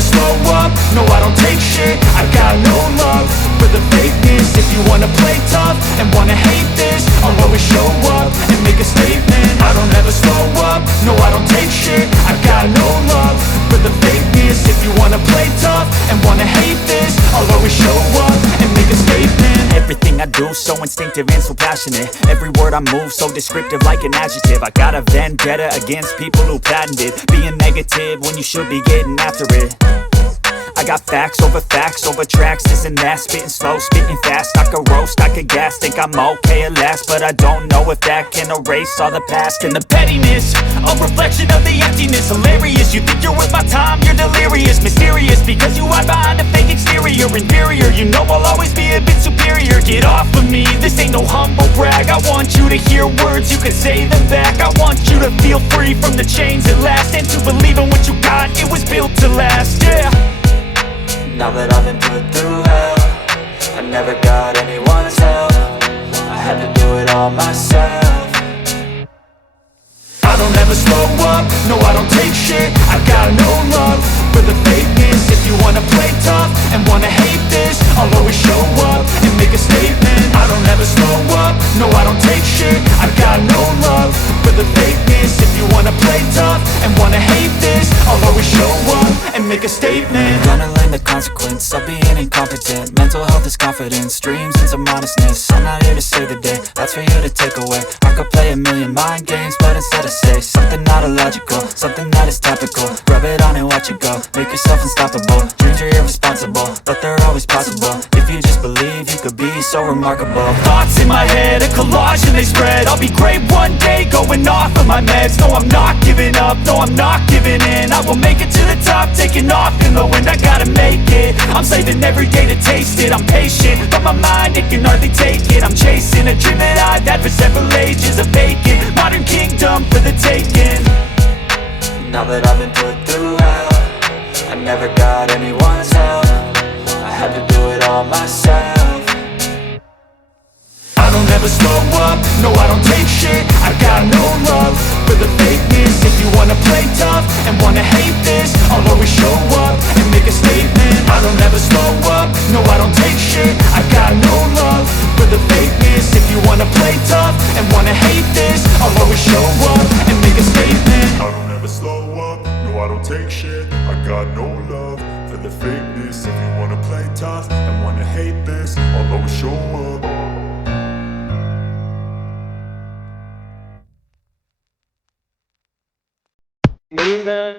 never slow up, no I don't take shit. I got no love for the fakeness. If you wanna play tough and wanna hate this, I'll always show up and make a statement. I don't ever slow up, no I don't take shit. I got no love for the fakeness. If you wanna play tough and wanna hate this, I'll always show up and make a statement. Everything I do so instinctive and so passionate. Every word I move so descriptive like an adjective. I got a vendetta against people who patented being negative when you should be getting after it. I got facts over tracks, this and that. Spitting slow, spitting fast, I could roast, I could gas. Think I'm okay at last, but I don't know if that can erase all the past. And the pettiness, a reflection of the emptiness. Hilarious, you think you're worth my time, you're delirious. Mysterious, because you hide behind a fake exterior. Inferior, you know I'll always be a bit superior. Get off of me, this ain't no humble brag. I want you to hear words, you can say them back. I want you to feel free from the chains at last, and to believe in what you got, it was built to last, yeah. Now that I've been put through hell, I never got anyone's help. I had to do it all myself. I don't ever slow up, no I don't take shit. I got no love for the fakeness. If you wanna play tough and wanna hate this, I'll always show up and make a statement. I don't ever slow up, no I don't take shit. I got no love for the fakeness. If you wanna play tough and wanna hate this, I'll always show up and make a statement. Gonna learn the consequence of being incompetent. Mental health is confidence, dreams and some honestness. I'm not here to save the day, that's for you to take away. I could play a million mind games, but instead I say something not illogical, something that is topical. Rub it on and watch it go, make yourself unstoppable. Dreams are irresponsible, but they're always possible. If you just believe, you could be so remarkable. Thoughts in my head, a collage and they spread. I'll be great one day, going off of my meds. No, I'm not giving up, no, I'm not giving in. I will make it to the top, taking off in the wind. I gotta make it, I'm saving every day to taste it. I'm patient, but my mind, it can hardly take it. I'm chasing a dream that I've had for several ages. A vacant, modern kingdom for the taking. Now that I've been put through hell, I never got anyone's help. I had to do it all myself. I don't ever slow up, no I don't take shit. I got no love for the fakeness. If you wanna play tough and wanna hate this, I'll always show up and make a statement. I don't ever slow up, no I don't take shit. I got no love for the fakeness. If you wanna play tough and wanna hate this, I'll always show up and make a statement. I don't ever slow up, no I don't take shit. I got no love for the fakeness. If you wanna play tough and wanna hate this, I'll always show up. Glenda,